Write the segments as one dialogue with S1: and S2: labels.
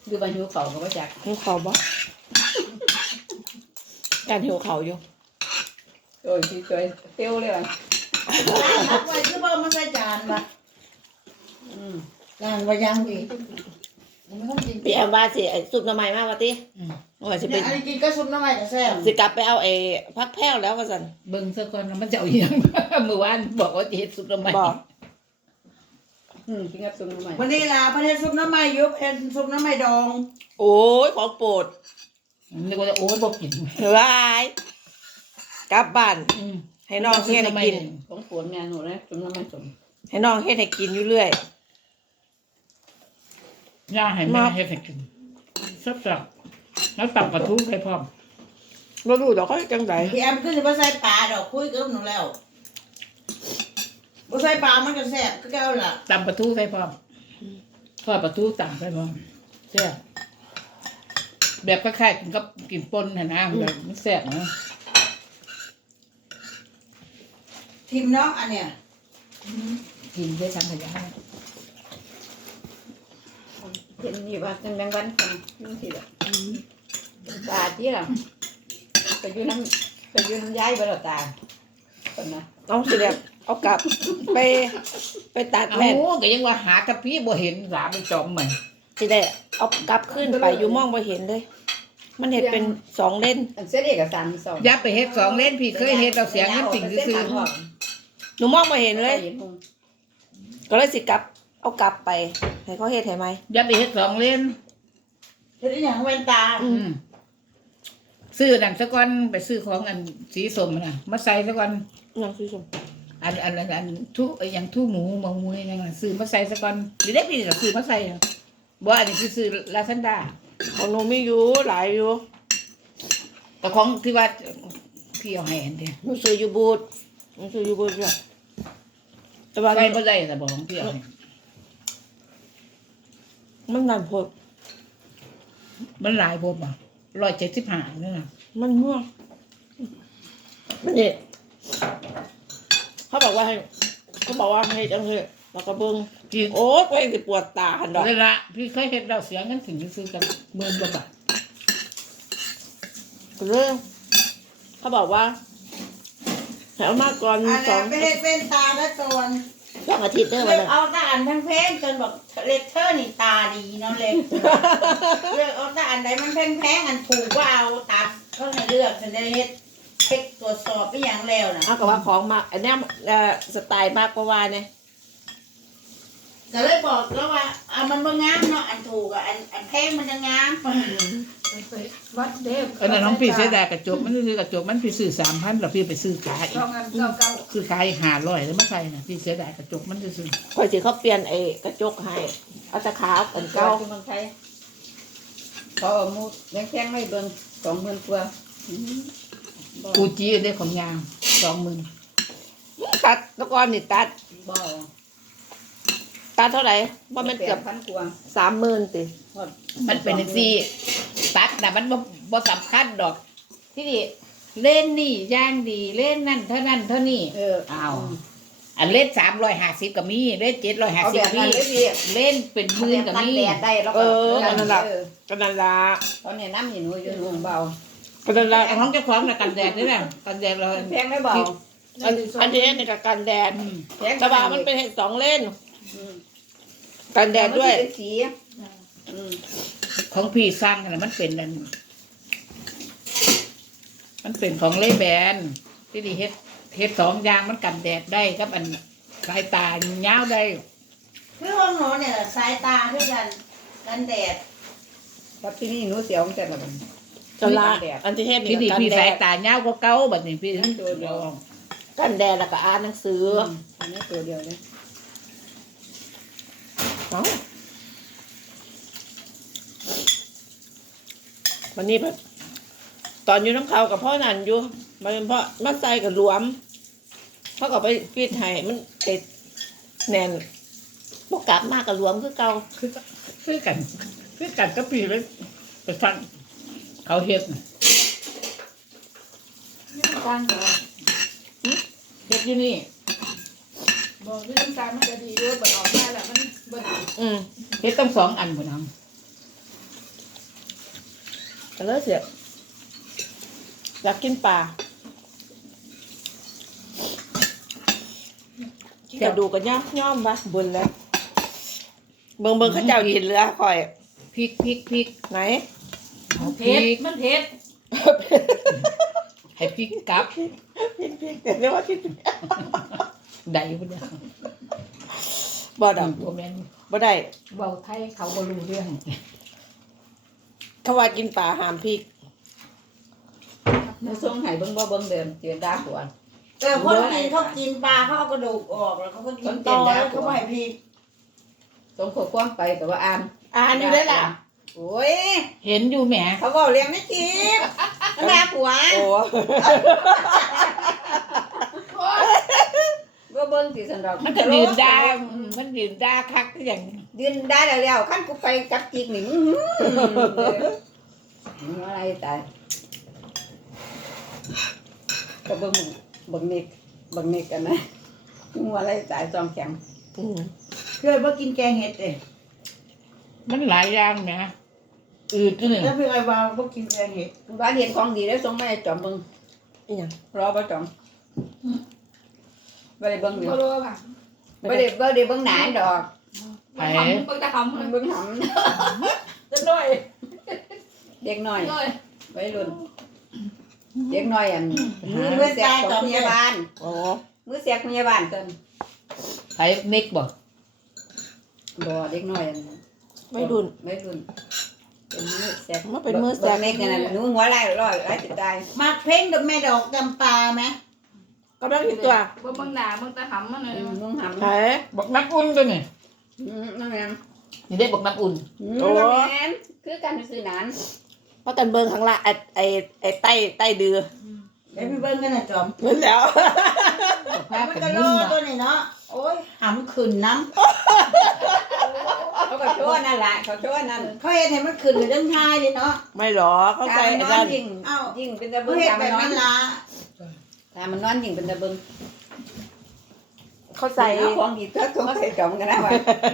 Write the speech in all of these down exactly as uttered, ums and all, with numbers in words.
S1: ดูบรรยุเขาก็ว่าจาก
S2: หิวเขาบ่การหิวเขาอยู่
S1: โอ้ยที่สวยเตี้ยวเลยว่ะ
S3: นักไว้ที่บ่มาใส่จานบ่
S1: อืม
S3: จานว่ายังดีมันต้องกิน
S2: พี่แอมว่าสิไอ้ซุปหน่อไม้มากว่าติว่าสิไป
S3: เนี่ยอันนี้กินก็ซุปน้ำมันจะแซ่บ
S2: สิกลับไปเอาไอ้พักแพ้วแล้วว่าซั่น
S1: เบิ่งซะก่อนมันจะเอาอย่าง เมื่อวานบอกว่าจะเฮ็ดซุปทำไม
S2: บอก
S1: อืมกินกับซุปทำไม
S3: วันนี้ล่ะประเทศซุปน้ำมันยุบเป็นซุปน้ำมันดอง
S2: โอ้ยของโปรด
S1: นึกว่าจะโอ้ยบอกกิน
S2: วายกลับบ้าน
S1: อืม
S2: ให้น้องเฮ็ดให้กิน
S1: ของปวดแม่หนูนะซุปน้ำมันสม
S2: ให้น้องเฮ็ดให้กินอยู่เรื่อย
S1: ย่าให้แม่เฮ็ดให้กินซับซับแล้วตับกระทุ้งให้พร้อม
S2: บ่รู้ดอกเขาเฮ็ดจังได
S3: พี่แอมก็จะมาใส่ปลาดอกคุยกับหนูแล้วบ่ใส่ปลามันก็แซ่บก็แก้วล่ะ
S1: ตำปลาทูใส่พร้อมทอดปลาทูตำใส่พร้อมแซ่บแบบคล้ายๆกินกับกินป่นนะนะแบบมันแซ่บนะ
S3: ทิมเนาะอันเนี้ย
S1: กินได้ทั้งขยะเห็นอยู่ว่าเป็นแมงวันกันนี่สิละตาที่ละไปอยู่น้ำไปอยู่น้ำย้ายไปแล้วตาคนนะ
S2: น้องสิแบบเอากลับไปไปตัด
S1: เอา
S2: แม่น
S1: ก็ยังว่าหากับพี่บ่เห็นสามไปจอมเหมือน
S2: สิได้เอากลับขึ้นไปอยู่มองบ่เห็นเลย มันเฮ็ดเป็นสองเลน
S4: อันเส้นเอกสารสอง
S1: ยับไปเฮ็ดสองเล่นพี่เคยเฮ็ดเราเสียเงินสิ่งซื้อ
S2: หนูมองบ่เห็นเลย ก็เลยสิกลับ เอากลับไปให้เขาเฮ็ดให้ไหม
S1: ยับไปเฮ็ดสองเล่น
S3: เฮ็ดอีหยังแว่นตา
S2: อืม
S1: ซื้อนั่นซะก่อนไปซื้อของอันสีส้มน่ะมาใส่ซะก่อน
S2: น้องสิชม
S1: อันอันอันอันทุอย่างทุหมูหมูหมูอยังไงซื้อมาใส่ซะก่อนเดี๋ยวได้พี่ก็ซื้อมาใส่บ่อันนี้คือซื้อลาซานด้า
S2: ของหนูมีอยู่หลายอยู่
S1: แต่ของที่ว่าพี่เอาให้อันเดียว
S2: หนูซื้ออยู่บูธหนูซื้ออยู่บูธจ้ะแต่ว่า
S1: ใส่บ่ได้แต่บอกของพี่เอาให้
S2: มันนั่นโพด
S1: มันหลายโพดบ่ร้อยเจ็ดสิบห้าเนี่ยนะ
S2: มันม่วงมันนี่เขาบอกว่าให้เขาบอกว่าให้จังเลยแล้วก็เบิ่ง
S1: กิน
S2: โอ้ยตัวเองสิปวดตาหันดอก
S1: เลยละพี่เคยเฮ็ดเราเสียเงินถึงซื้อกันหมื่นกว่าบาท
S2: เรื่องเขาบอกว่าให้เอามาก่อน
S3: อัน
S2: ส
S3: นั้
S2: อน ง
S3: ไปเฮ็ดแว่นตาแล้วตอน
S2: สองอาทิตย์เด้อ
S3: เลื
S2: วัน
S3: อก
S2: นั้น
S3: เอาแต่อันแพงๆจนบอกเลคเทอร์นี่ตาดีเนาะเล็กเลือกเอาแต่อันใดมันแพงๆอันถูกก็เอาตัดก็ให้เลือกฉันได้เฮ็ดเช็คตรวจสอบไปอย่างแล้วนะ
S2: เอากับว่าของมากอันเนี้ยเอ่อสไตล์มากกว่าว่าเนี่ย
S3: ก็เลยบอกแล้วว่าอ่ะมันบ่งามเนาะอันถูกอ่ะอันอันแพงมันจะงาม
S4: วัดเดฟ
S1: เออน่ะน้องพี่เสียดายกระจกมันซื้อกระจกมันพี่ซื้อสามพันแล้วพี่ไปซื้อขายอี
S4: ช่
S1: ก
S4: องอันเก่าเก่า
S1: คือขายห้าร้อยแล้วมาใส่น่ะพี่เสียดายกระจกมันซื้อ
S2: คอยสิเขาเปลี่ยนไอ้กระจกให้เอาตะขาวอัน
S4: เก่า
S2: เก่า
S4: ที่เมืองไทยเขาเอามูแบงแข้งไม่เบิ่งสองหมื่นกว่า
S1: กูจีได้ของยางสองหมื่น
S2: ตัดตะกอนนี่ตัด
S4: บ่
S2: ตัดเท่าไหร่ว่ามันเกือบ
S4: พันกว่า
S2: สามหมื่นสิ
S1: มันเป็นสี่ตัดน่ะมันบ่บ่สำคัญดอก ที่นี่เล่นนี่ย่างดีเล่นนั่นเท่านั้นเท่านี้
S4: เออ
S1: อ้าวอันเล่นสามร้อยห้าสิบก็มีเล่นเจ็ดร้อยห้า
S4: เอา
S1: สิบ
S4: แบบ
S1: ก็
S4: นั้น
S1: มี
S4: เลยพี่
S1: เล่นเป็นหมื่นก็
S4: กัน
S1: มี
S4: แดดได้แล้ว
S2: เอ
S4: ก็
S2: ออันนั้นละ
S4: เออ
S2: กันนันละ
S4: เขาแนะนำอยู่หนูอยู่หนูเบา
S2: กันนันละ
S1: ไอ้ของเจ้าของน่ะกันแดดนี่แหละกันแดดเรา
S4: แพงไม่เบา
S2: อันอันนี้เนี่ยกับกันแดด
S4: แพง
S2: แต่ว่ามันเป็นเห็ดสองเล่น
S4: อืม
S2: กันแดดด้วย
S4: มันเป็นสีอืม
S1: ของพี่สร้างน่ะมันเป็นอันมันเป็นของเล่แบนที่นี่เฮ็ดเฮ็ดสองอย่างมันกันแดดได้กับอันสายตาเงาวได้
S3: คือห้องหนูเนี่ยสายตาด้วยกันกันแดด
S4: แล้วที่นี่หนูเสียวมันจะแบบ
S2: กันละอันที่เห็ด
S1: ที่
S2: นี่
S1: นี่
S2: กัน
S1: พี่
S2: แด
S1: สาย
S2: ด
S1: ตาเงาวกว่าเก่าแบบนี้พี่ถึงตัวเดียว
S2: กันแดดแล้วก็อ่านหนังสือ
S4: อันนี้ตัวเดียวเลย
S2: เอ้าวันนี้แบบตอนอยู่น้ำเขากับพ่อนันอยู่มันเป็นเพราะมาใส่กับหลวมเขาก็ไปฟีดให้มันเด็ดแน่นพวกกลับมากกับหลวมคือเก่า
S1: คือคือกันคือกันก็ปีเลยไปฟังเขาเฮ็ดน่ะ
S4: ต่างกัน
S1: เฮ็ดอยู่นี่
S4: บอกเรื่องการมันจะดีด้วยบัดออกมาแล้วมันบัด
S2: อืม
S1: เฮ็ดต้องสองอันบ่นำ
S2: แต่เลิกเสียอยากกินปลาแต่ดูกันย่อมย่อมปะบนแล้วเบิ่งเบิ่งเขาเจ้ากินเรือคอย
S4: พริกพริกพริก
S2: ไหน
S4: เอาพ
S1: เผ็
S4: ริ
S1: ด
S4: ก
S1: มันเผ็ด
S4: ให้พริกกลับ
S2: พริกพริกเดี๋ยวเรียกว่าพริก
S4: ได้บ่เนี่ย
S2: บ่ดอก
S4: บ่แม่น
S2: บ่ได้
S4: เว้าไทยเขาบ่รู้เรื่อง
S2: เขาว่ากินปลาหามพริก
S1: มือส่งให้เบิ่งบ่เบิ่งเดิมเสียดาขวาน
S3: เออคนกินเขากินปลาเขาเอากระดูกออกแล้วเขาก็กินต่อแล้วเขาไม่ให้พริก
S1: ส่งข้อความไปแต่ว่าอ่าน
S2: อ่านอยู่ได้ล่ะ
S1: โอ้ย
S4: เห็นอยู่แหม
S1: เขาบอกเลี้ยงไม่ทิพย์แม่ผัว
S2: โอ้
S1: บ่เบิ่งสิสันดอก
S4: มันก็ยืนได้มันยืนได้คักคือหยัง
S1: ยืนได้แล้วแล้วคันกูไปกับจิกนี่อื้อหืออะไรตายก็เบิ่งเบิ่งนิกเบิ่งนิกกันนะงัวอะไรตายจอมแข็ง
S2: อืม
S3: เพื่อนว่ากินแกงเห็ดเอง
S4: มันหลายอย่างแหมอืดจัง
S3: แล้วเพื่อนไอ้วาวพวกกินแกงเห็ด
S1: ว่าเรียนของดีแล้วส่งมาให้จอมเบิ่ง
S2: อีหยัง
S1: รอบ่จอมบ่ได้เบิ่งอยู่
S5: บ่รู้ป่ะ
S1: บ่ได้บ่ได้เบิ่งหนาดอก
S4: ไป
S5: ทำเพิ่งจะทำ
S1: มันเบิ่งหำ
S5: จะด้วย
S1: เด็กน้อย
S5: ด้วย
S1: วัยรุ่นเด็กน้อยอัน
S3: มือ
S1: มื
S3: เพื่
S1: อ
S3: อน
S1: เสีย
S3: ตาย
S1: ข
S3: ต
S1: อ
S3: อง น
S1: พ
S3: เนี้
S1: ยาบาล
S2: โอ้
S1: มือเสียพยาบาลเติน
S4: ไปเน็กบ่
S1: บ่เด็กน้อยอัน
S2: ไม่ดุน
S1: วัยรุ่นเป็นมือเสีย
S2: มันเป็นมือเสีย
S1: เล็กกันน่ะหนูหัวไหล่ร้อยไหล่ติดตาย
S3: มักเพ่งกับแม่ดอกจำปาไหม
S2: กำลังคิดตัว
S5: บ่เบิ่งหน้าเบิ่งตาหำมันเลย
S1: อืมนุ่งหำ
S2: ไหน
S4: บอกน้ำอุ่นตัวนี่
S1: อืมนั่นแหละ
S4: นี่ได้บอกน้ำอุ่น
S1: อืมนั่นแหละคือการซื้อหนาน
S2: เพราะตันเบิ่งข้างล่างไอ้ไอ้ไอ้ใต้ใต้เดือ
S3: เดี๋ยวพี่เบิ้งกันนะจอม
S2: นั่นแล้ว
S4: ภาพ
S3: มัน
S4: เป็น
S3: ก็ร
S4: มึ
S3: อน
S4: นะ
S3: ตัวนี้เนาะโอ้ยหำขึ้นน้
S1: เขาก็โชว์นั่นแหละเขาโชว์นั่น
S3: ำเขาเห็นให้มันขึ้นกับเรื่องทายเลยเนาะ
S2: ไม่หรอเข้าใจ
S1: ตามันนอ
S2: อาจาน รย์
S1: ยิ่ง
S3: เอ้า
S1: ยิ่งเป็นตะ
S3: เขา
S1: เบิ้ง
S3: เห็น
S1: ตา
S3: แบ
S1: มัน
S3: บ
S1: นอน
S3: นั้นละ
S1: ตามันนอนยิ่งเป็นตะเบิ้ง
S2: เข้าใจ
S1: เอาของดีเท่าตัวใส่จอมกันนะวะ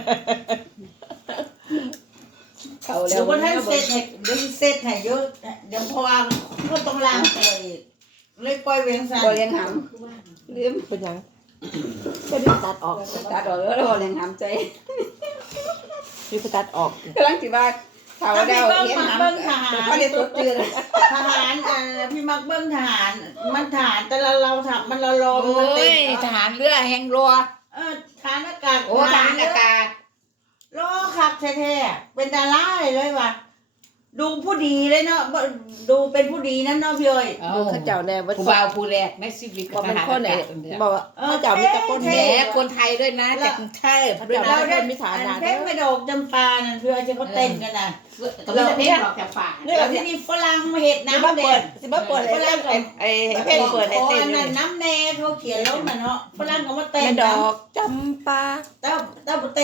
S1: เขา
S3: เดี๋
S1: แล้
S3: ยว ววันท่านเสร็จให้เดี๋ยวเสร็จให้เยอะเดี๋ยวพอวางก็ต้องล้างตัวอีกเลยปล่อยเวียงสัน
S1: บ่เลี้ยงหำลืม
S2: เป็นหยังก็รีบตัดออก
S1: ตัดออกแล้วบ่เลี้ยงหำใจ
S2: รีบตัดออก
S1: กำลังสิว่าเขา
S3: ถ้า
S1: ได้
S3: พี่
S1: เลี้ยง
S3: เบิ้ง
S1: หำ
S3: เบิ้งทหาร
S1: เขาได้สดชื่น
S3: ทหารอ่าพี่มักเบิ้งทหาร มันทหารแต่เราเราทำมันเรารอ
S4: โอ้
S3: มันเต็
S4: ย
S3: ม
S4: ทหารเรือแห่งรัว
S3: เออทหารอากาศ
S4: โอ้ทหารอากาศ
S3: รอคักแท้ๆเป็นดาราเลยเลยว่ะดูผู้ดีเลยเนาะบ่ดูเป็นผู้ดีนั่นเนาะพี่เอ้ย
S4: เอา
S2: ดูเข้าเจ้าแน่ว่า
S4: ผู้บ่าวผู้แรกในชีวิต
S2: บอกเป็น
S4: ทหาร
S2: คนไหน
S4: อากาศเนี่ย
S2: บอกว่าเข้าเจ้ามีแต่คน
S4: แหม
S2: แหน
S4: คนไทยด้วยนะจากกรุงเทพด้วย
S2: เรา
S4: นะ
S2: ได้มีฐานะ
S3: เพลงไม่ดอกจำปานั่นพี่เอ้ยจะเขาเต้นกันน่ะ
S4: ก็ไม่ได้เพลงหรอกแต่ฝ่าย
S3: แล้วที่นี่ฝรั่งมาเห็ด
S2: สิมา
S3: น้ำแด
S2: เปิ
S3: ง
S2: ดสิมาเปิดไอ้เต้นไอ้ไอ้เพลงเปิดไอ้
S3: โอ้
S2: เต้น
S3: อัน
S2: อยู่
S3: นั้น
S2: นี่
S3: น้ำแดงเขาเขียนลงน่ะเนาะฝรั่งก็มาเต้น
S2: แม่ด
S3: น้
S2: อกจำปา
S3: ำเต้าเต้าเต้น